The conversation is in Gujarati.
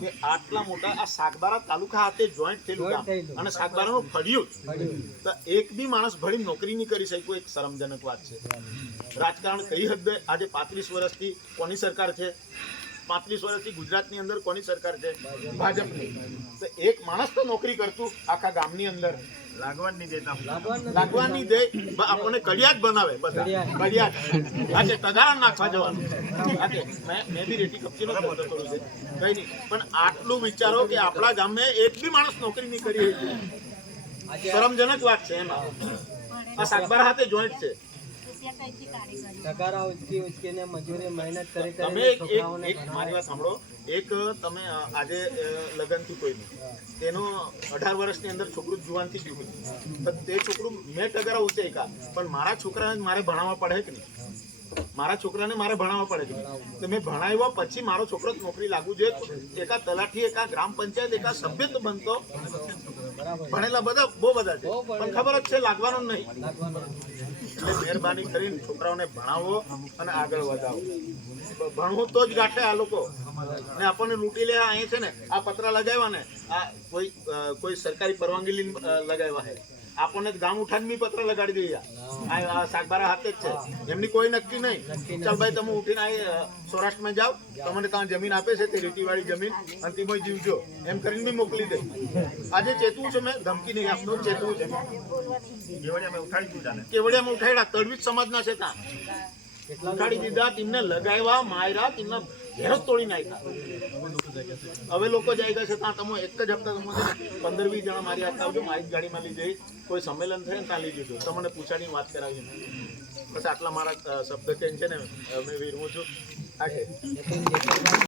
કે આટલા મોટા આ સાગબારા તાલુકા હાથે જોઈન્ટ થયેલું ગામ અને સાગબારાનું ફળિયું તો એક બી માણસ ભળી નોકરી નહીં કરી શક્યો, એક શરમજનક વાત છે. રાજકારણ કઈ હદે આજે 35 વર્ષથી કોની સરકાર છે? 35 વર્ષથી ગુજરાતની અંદર કોની સરકાર છે? ભાજપની. તો એક માણસ તો નોકરી કરતું આખા ગામની અંદર લાગવા નહીં દે. આપણને કડિયાત બનાવે બધા કડિયાત. આજે તગારા નાખવા જવાનું. આજે મેં બી રેટી કપચીનો ધંધો કરું છે, કઈ નહીં, પણ આટલું વિચારો કે આપણા ગામે એક બી માણસ નોકરી નહીં કરી હતી. શરમજનક વાત છે. એમાં આ સાગબારા હાથે જોઈન્ટ છે. તમે એક મારી વાત સાંભળો. એક તમે આજે લગ્ન થી કોઈ નહીં, તેનો 18 વર્ષની અંદર છોકરું જુવાનથી થયું, તો તે છોકરું મેં ટગરા ઉંચાઈ પણ મારા છોકરાને મારે ભણાવવા પડે કે નહીં? મારા છોકરાને મારે ભણાવવા પડે છે. તો મેં ભણાવ્યા પછી મારો છોકરો નોકરી લાગવું જોઈએ. એકા તલાઠી, એકા ગ્રામ પંચાયત, એકા સભ્ય તો બનતો. ભણેલા બધા બહુ બધા છે, પણ ખબર જ છે લાગવાનું નહીં. એટલે મહેરબાની કરીને છોકરાઓને ભણાવો અને આગળ વધાવો. ભણવું તો જ ગાંઠે આ લોકો ને આપણને લૂંટી લે. અહીં છે ને આ પતરા લગાવ્યા ને, આ કોઈ સરકારી પરવાનગી લઈને લગાવ્યા છે. આપણને ગામ ઉઠાને બી પત્ર લગાડી દઈએ. આ સાગબારા હાથે જ છે, એમની કોઈ નક્કી નહીં. ચાલ ભાઈ તમે ઉઠીને સૌરાષ્ટ્રમાં જાઓ, તમને ત્યાં જમીન આપે છે, તે રેતીવાળી જમીન, અને તેમાં જીવજો એમ કરીને બી મોકલી દે. આજે ચેતવું છે, મેં ધમકી નહીં આપતો, ચેતવું છે. કેવડિયામાં ઉઠાડ્યા તળવીજ સમાજના છે, ત્યાં ઉઠાડી દીધા, તેમને લગાવ્યા, માર્યા, તેમના ઘેર તોડી નાખ્યા. હવે લોકો જાય ગયા છે ત્યાં. તમે એક જ હપ્તા 15-20 જણા મારી હાથ આવજો, મારી ગાડીમાં લઈ જઈ, કોઈ સંમેલન થાય ને ત્યાં લઈ જજો, તમને પૂછાડીને વાત કરાવી. બસ આટલા મારા શબ્દ છે ને, મેં વિરમું છું.